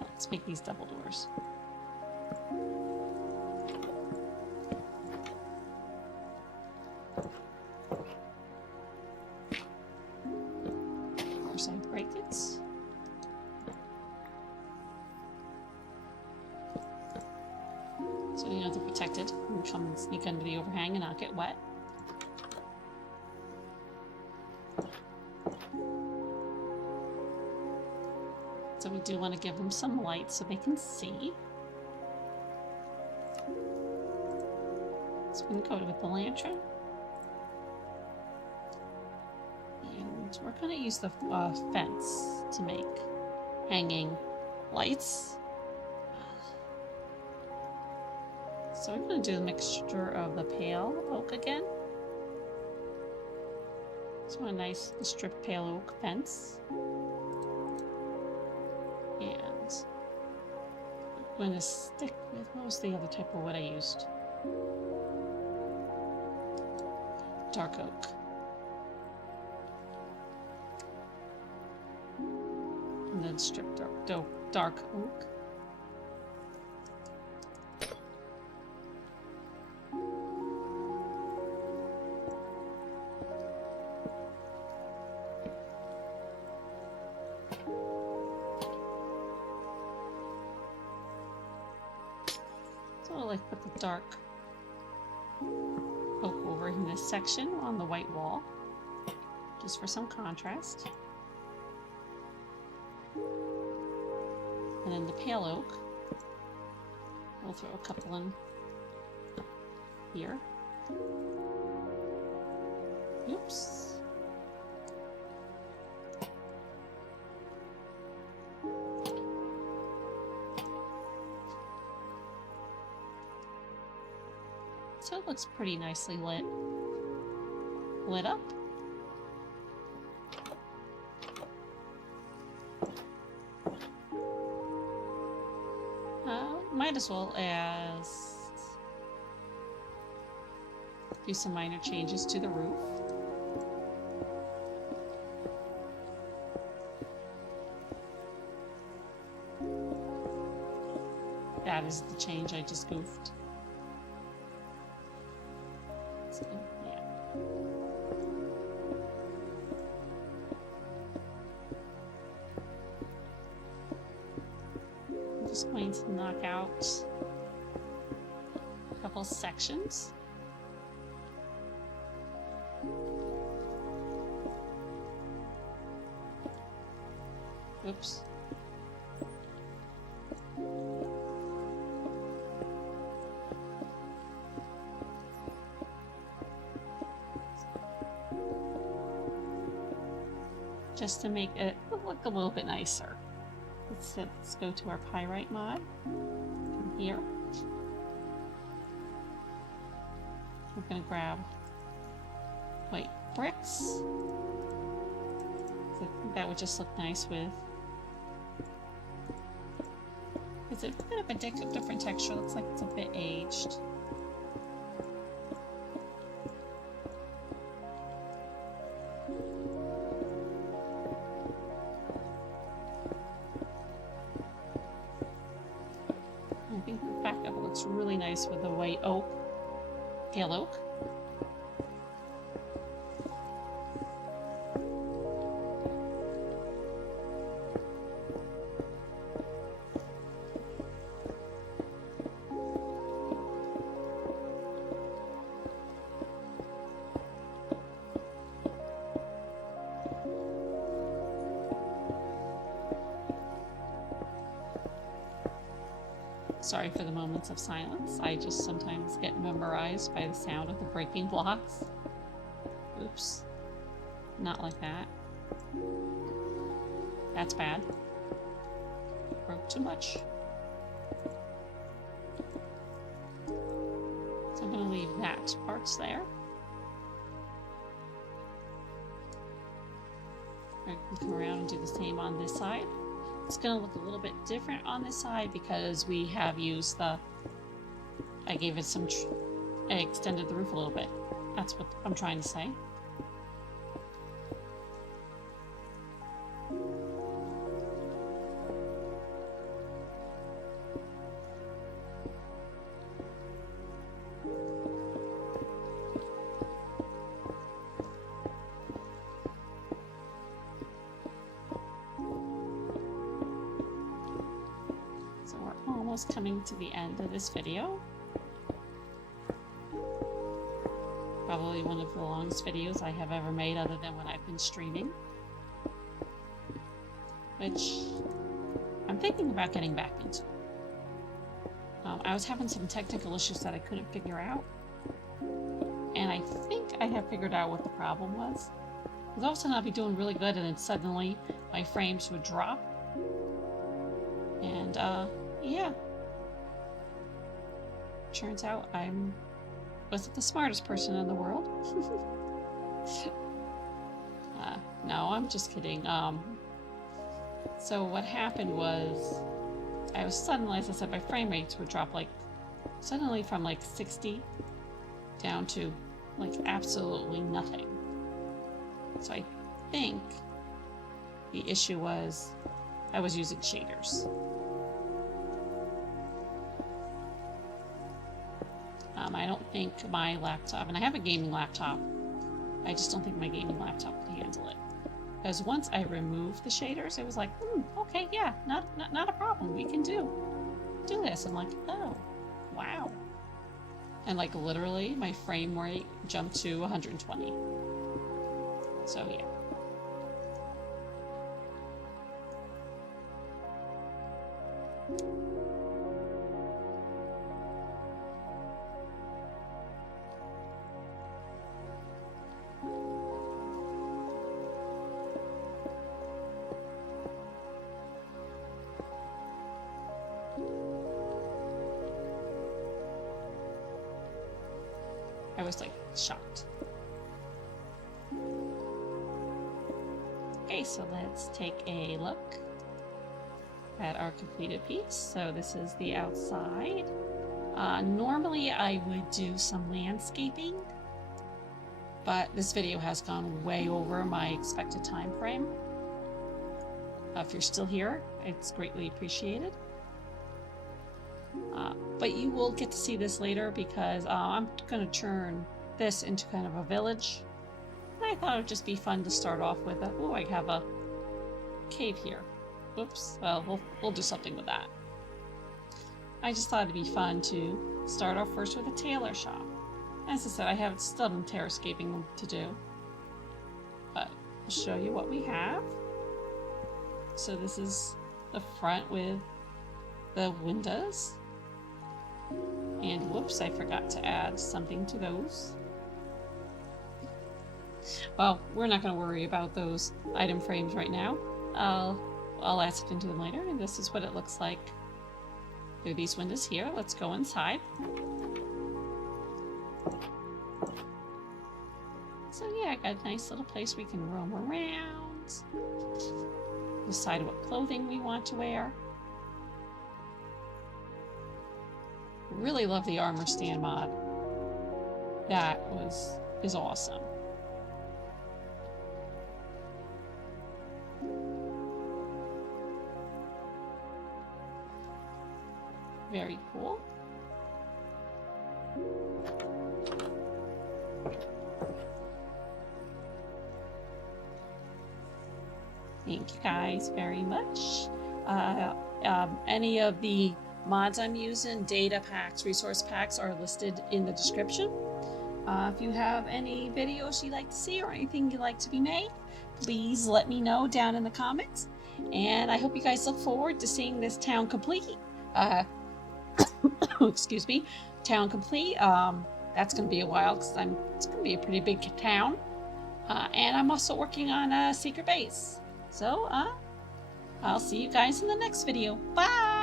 Let's make these double doors. Of course, I break it. So you know they're protected. You can come and sneak under the overhang and not get wet. So we do want to give them some light so they can see. So we can go with the lantern. And we're going to use the fence to make hanging lights. So we're going to do a mixture of the pale oak again. So a nice stripped pale oak fence. I'm going to stick with, what was the other type of wood I used? Dark oak. And then stripped dark oak. Put the dark oak over in this section on the white wall, just for some contrast. And then the pale oak, we'll throw a couple in here. Oops. So it looks pretty nicely lit up. Might as well as do some minor changes to the roof. That is the change I just goofed. So, yeah. I'm just going to knock out a couple sections. Oops. Just to make it look a little bit nicer. Let's go to our pyrite mod. Come here. We're gonna grab white bricks. I think that would just look nice with. It's a bit of a different texture. Looks like it's a bit aged. I think the back of it looks really nice with the white oak, pale oak. Sorry for the moments of silence. I just sometimes get memorized by the sound of the breaking blocks. Oops. Not like that. That's bad. Broke too much. So I'm going to leave that parts there. I can come around and do the same on this side. It's going to look a little bit different on this side because we have used the, I gave it some, I extended the roof a little bit. That's what I'm trying to say. Coming to the end of this video. Probably one of the longest videos I have ever made other than when I've been streaming. Which I'm thinking about getting back into. I was having some technical issues that I couldn't figure out. And I think I have figured out what the problem was. Because all of a sudden I'll be doing really good and then suddenly my frames would drop. And yeah. Turns out I wasn't the smartest person in the world. No, I'm just kidding. So what happened was, I was suddenly, as I said, my frame rates would drop like suddenly from like 60 down to like absolutely nothing. So I think the issue was I was using shaders. I don't think my laptop, and I have a gaming laptop, I just don't think my gaming laptop could handle it. Because once I removed the shaders, it was like, okay, yeah, not a problem. We can do this. I'm like, oh, wow. And like literally, my frame rate jumped to 120. So yeah. I was like shocked. Okay, so let's take a look at our completed piece. So this is the outside. Normally I would do some landscaping, but this video has gone way over my expected time frame. If you're still here, it's greatly appreciated. But you will get to see this later because I'm going to turn this into kind of a village. And I thought it would just be fun to start off with. Oh, I have a cave here. Whoops. Well, we'll do something with that. I just thought it'd be fun to start off first with a tailor shop. As I said, I have still some terrascaping to do, but I'll show you what we have. So this is the front with the windows. And whoops, I forgot to add something to those. Well, we're not going to worry about those item frames right now. I'll add something to them later, and this is what it looks like through these windows here. Let's go inside. So yeah, I got a nice little place we can roam around, decide what clothing we want to wear. Really love the armor stand mod. That is awesome. Very cool. Thank you guys very much. Any of the mods I'm using, data packs, resource packs, are listed in the description. If you have any videos you'd like to see or anything you'd like to be made, please let me know down in the comments. And I hope you guys look forward to seeing this town complete. Excuse me, town complete. That's going to be a while because it's going to be a pretty big town. And I'm also working on a secret base. So I'll see you guys in the next video. Bye!